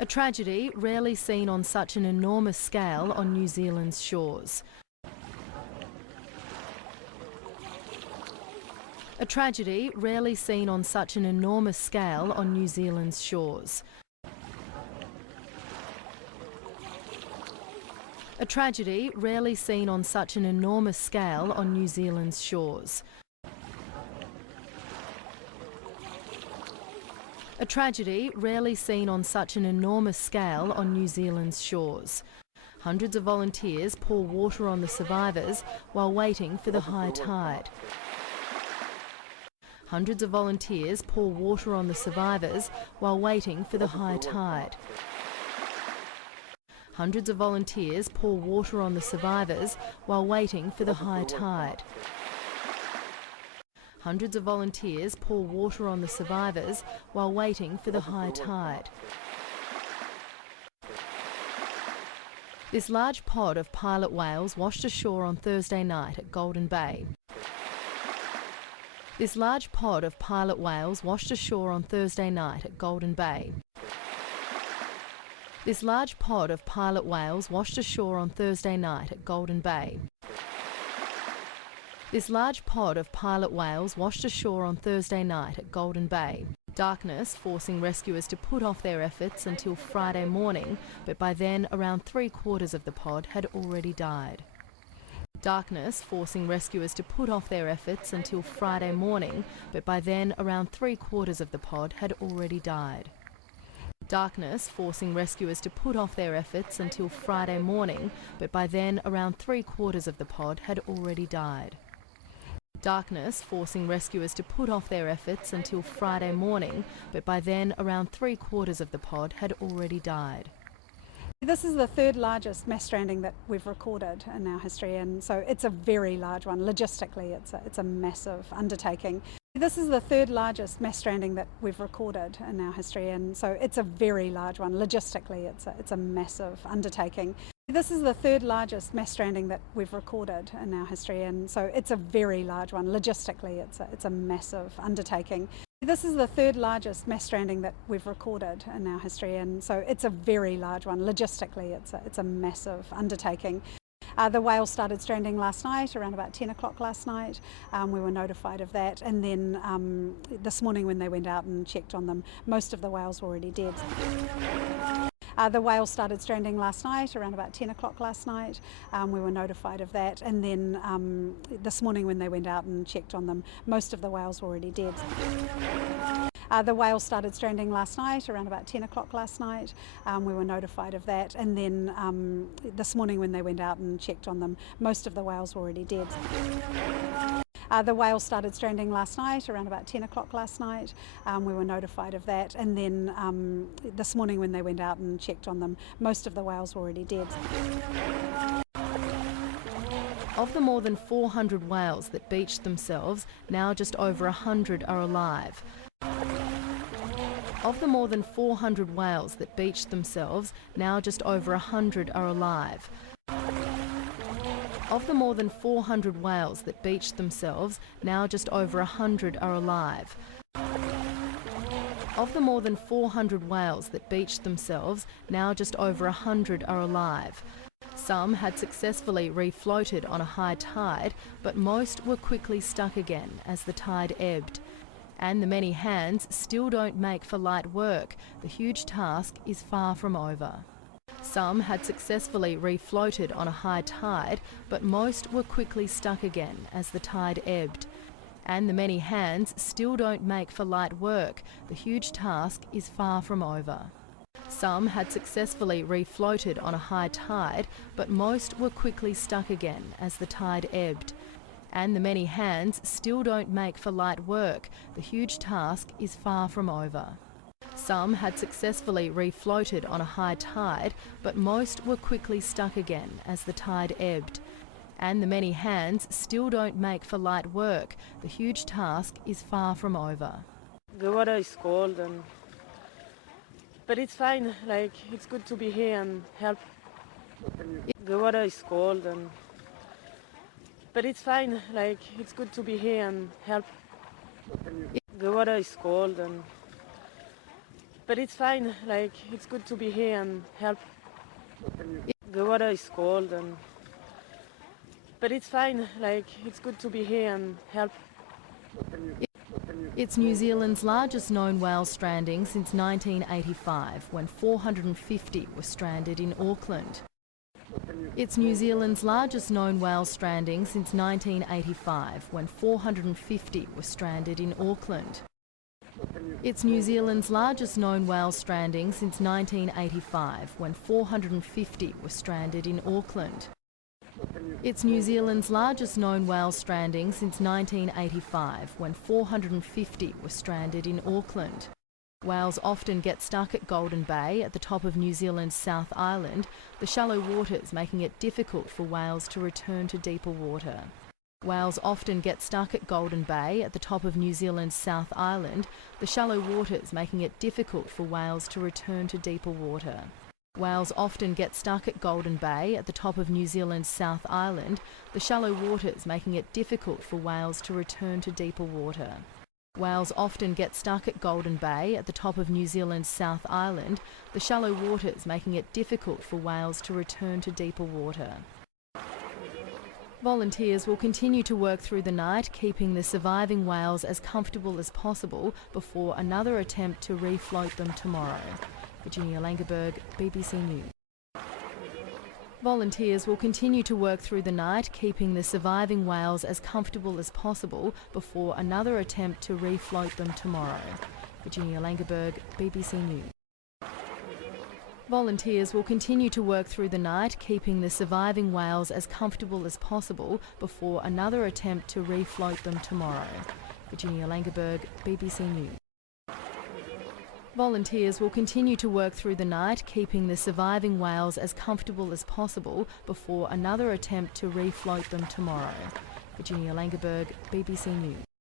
A tragedy rarely seen on such an enormous scale on New Zealand's shores. A tragedy rarely seen on such an enormous scale on New Zealand's shores. A tragedy rarely seen on such an enormous scale on New Zealand's shores. A tragedy rarely seen on such an enormous scale on New Zealand's shores. Hundreds of volunteers pour water on the survivors while waiting for the high tide. Hundreds of volunteers pour water on the survivors while waiting for the high tide. Hundreds of volunteers pour water on the survivors while waiting for the high tide. Hundreds of volunteers pour water on the survivors while waiting for the high tide. This large pod of pilot whales washed ashore on Thursday night at Golden Bay. This large pod of pilot whales washed ashore on Thursday night at Golden Bay. This large pod of pilot whales washed ashore on Thursday night at Golden Bay. This large pod of pilot whales washed ashore on Thursday night at Golden Bay. Darkness forcing rescuers to put off their efforts until Friday morning, but by then around 3/4 of the pod had already died. Darkness forcing rescuers to put off their efforts until Friday morning, but by then around 3/4 of the pod had already died. Darkness forcing rescuers to put off their efforts until Friday morning, but by then around 3/4 of the pod had already died. Darkness forcing rescuers to put off their efforts until Friday morning, but by then around 3/4 of the pod had already died. This is the third largest mass stranding that we've recorded in our history, and so it's a very large one. Logistically, it's a massive undertaking. This is the third largest mass stranding that we've recorded in our history, and so it's a very large one. Logistically, it's a massive undertaking. This is the third largest mass stranding that we've recorded in our history, and so it's a very large one. Logistically, it's a massive undertaking. This is the third largest mass stranding that we've recorded in our history, and so it's a very large one. Logistically, it's a massive undertaking. The whales started stranding last night, around about 10 o'clock last night. We were notified of that, and then this morning when they went out and checked on them, most of the whales were already dead. The whales started stranding last night, around about 10 o'clock last night. We were notified of that, and then this morning when they went out and checked on them, most of the whales were already dead. The whales started stranding last night, around about 10 o'clock last night. We were notified of that, and then this morning when they went out and checked on them, most of the whales were already dead. The whales started stranding last night, around about 10 o'clock last night. We were notified of that, and then this morning when they went out and checked on them, most of the whales were already dead. Of the more than 400 whales that beached themselves, now just over 100 are alive. Of the more than 400 whales that beached themselves, now just over 100 are alive. Of the more than 400 whales that beached themselves, now just over 100 are alive. Of the more than 400 whales that beached themselves, now just over 100 are alive. Some had successfully refloated on a high tide, but most were quickly stuck again as the tide ebbed. And the many hands still don't make for light work. The huge task is far from over. Some had successfully refloated on a high tide, but most were quickly stuck again as the tide ebbed. And the many hands still don't make for light work. The huge task is far from over. Some had successfully refloated on a high tide, but most were quickly stuck again as the tide ebbed. And the many hands still don't make for light work. The huge task is far from over. Some had successfully refloated on a high tide, but most were quickly stuck again as the tide ebbed. And the many hands still don't make for light work. The huge task is far from over. The water is cold, but it's fine. Like, it's good to be here and help. The water is cold, but it's fine. Like, it's good to be here and help. The water is cold, But it's fine, like it's good to be here and help. The water is cold and but it's fine, like it's good to be here and help. It's New Zealand's largest known whale stranding since 1985, when 450 were stranded in Auckland. It's New Zealand's largest known whale stranding since 1985, when 450 were stranded in Auckland. It's New Zealand's largest known whale stranding since 1985, when 450 were stranded in Auckland. It's New Zealand's largest known whale stranding since 1985, when 450 were stranded in Auckland. Whales often get stuck at Golden Bay at the top of New Zealand's South Island, the shallow waters making it difficult for whales to return to deeper water. Whales often get stuck at Golden Bay at the top of New Zealand's South Island, the shallow waters making it difficult for whales to return to deeper water. Whales often get stuck at Golden Bay at the top of New Zealand's South Island, the shallow waters making it difficult for whales to return to deeper water. Whales often get stuck at Golden Bay at the top of New Zealand's South Island, the shallow waters making it difficult for whales to return to deeper water. Volunteers will continue to work through the night, keeping the surviving whales as comfortable as possible before another attempt to refloat them tomorrow. Virginia Langerberg, BBC News. Volunteers will continue to work through the night, keeping the surviving whales as comfortable as possible before another attempt to refloat them tomorrow. Virginia Langerberg, BBC News. Volunteers will continue to work through the night, keeping the surviving whales as comfortable as possible before another attempt to refloat them tomorrow. Virginia Langerberg, BBC News. Volunteers will continue to work through the night, keeping the surviving whales as comfortable as possible before another attempt to refloat them tomorrow. Virginia Langerberg, BBC News.